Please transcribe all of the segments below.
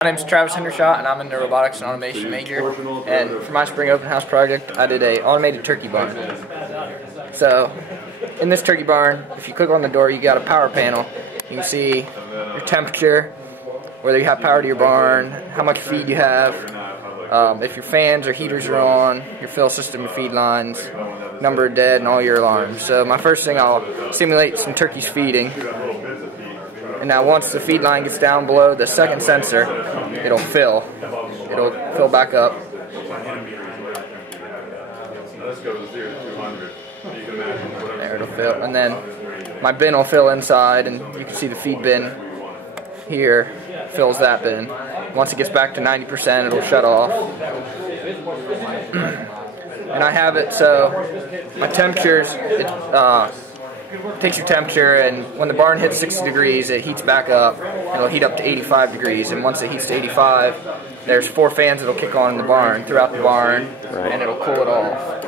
My name is Travis Hendershot, and I'm in the robotics and automation major. And for my spring open house project, I did a automated turkey barn. So, in this turkey barn, if you click on the door, you got a power panel. You can see your temperature, whether you have power to your barn, how much feed you have, if your fans or heaters are on, your fill system, your feed lines, number of dead, and all your alarms. So my first thing, I'll simulate some turkeys feeding. And now once the feed line gets down below the second sensor, it'll fill. It'll fill back up. There, it'll fill. And then my bin will fill inside, and you can see the feed bin here fills that bin. Once it gets back to 90%, it'll shut off. And I have it so my temperatures, it takes your temperature, and when the barn hits 60 degrees, it heats back up. It'll heat up to 85 degrees, and once it heats to 85, there's 4 fans that'll kick on in the barn, throughout the barn, and it'll cool it off.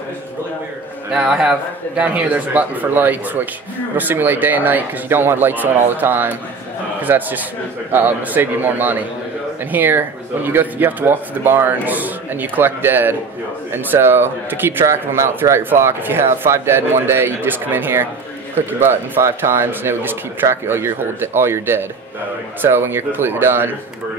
Now I have, down here there's a button for lights, which it'll simulate day and night, because you don't want lights on all the time, because that's just, will save you more money. And here, when you go, you have to walk through the barns, and you collect dead. And so, to keep track of them out throughout your flock, if you have 5 dead in one day, you just come in here, click your button 5 times, and it would just keep track of all your dead. So when you're completely done,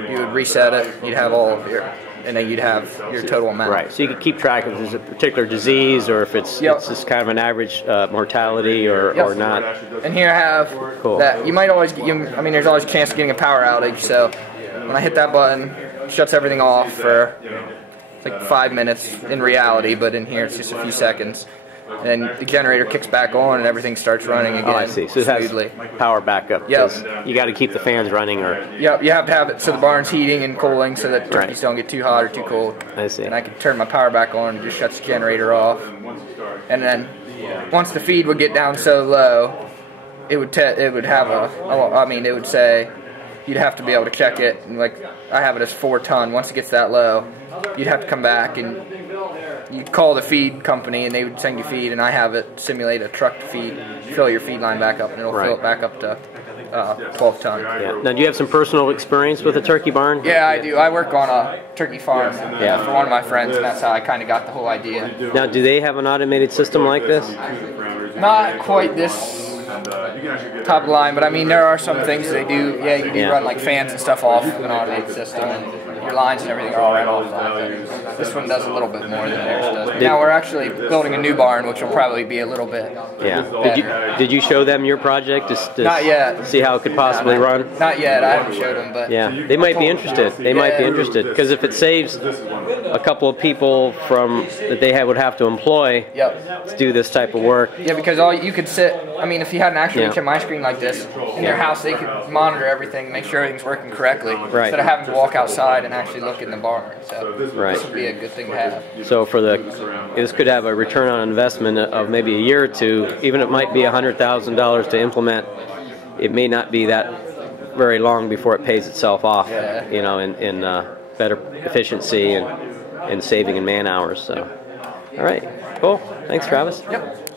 you would reset it. You'd have all of your, and then you'd have your total amount. Right. So you could keep track of if there's a particular disease, or if it's just kind of an average mortality, or not. And here I have that. You might always get. I mean, there's always a chance of getting a power outage. So when I hit that button, it shuts everything off for like 5 minutes in reality, but in here it's just a few seconds. And then the generator kicks back on, and everything starts running again. Oh, I see. So it has power backup. Yep. You got to keep the fans running, or yep. You have to have it so the barn's heating and cooling, so that turkeys don't get too hot or too cold. I see. And I can turn my power back on, and it just shuts the generator off. And then once the feed would get down so low, it would have it would say you'd have to be able to check it. And like I have it as 4 ton. Once it gets that low, you'd have to come back and you'd call the feed company, and they would send you feed, and I have it simulate a truck to feed, fill your feed line back up, and it'll fill it back up to 12 ton. Yeah. Now, do you have some personal experience with a turkey barn? Yeah, I do. I work on a turkey farm for one of my friends, and that's how I kind of got the whole idea. Now, do they have an automated system like this? Not quite this top of the line, but I mean, there are some things they do. Yeah, you do run like fans and stuff off of an automated system, and your lines and everything are all ran off that. This one does a little bit more than theirs does. Now we're actually building a new barn, which will probably be a little bit better. Did you show them your project to Not yet. See how it could possibly run? Not yet. I haven't showed them, but yeah, they might be interested. They might be interested, because if it saves a couple of people from that they would have to employ to do this type of work. Yeah, because you could sit. I mean, if you had an actual HMI screen like this in their house, they could monitor everything, make sure everything's working correctly, instead of having to walk outside and actually look in the barn. So this would be a good thing to have. So this could have a return on investment of maybe a year or two. Even if it might be $100,000 to implement, it may not be that very long before it pays itself off. You know, in better efficiency and saving in man hours. So, all right, cool. Thanks, Travis. Yep.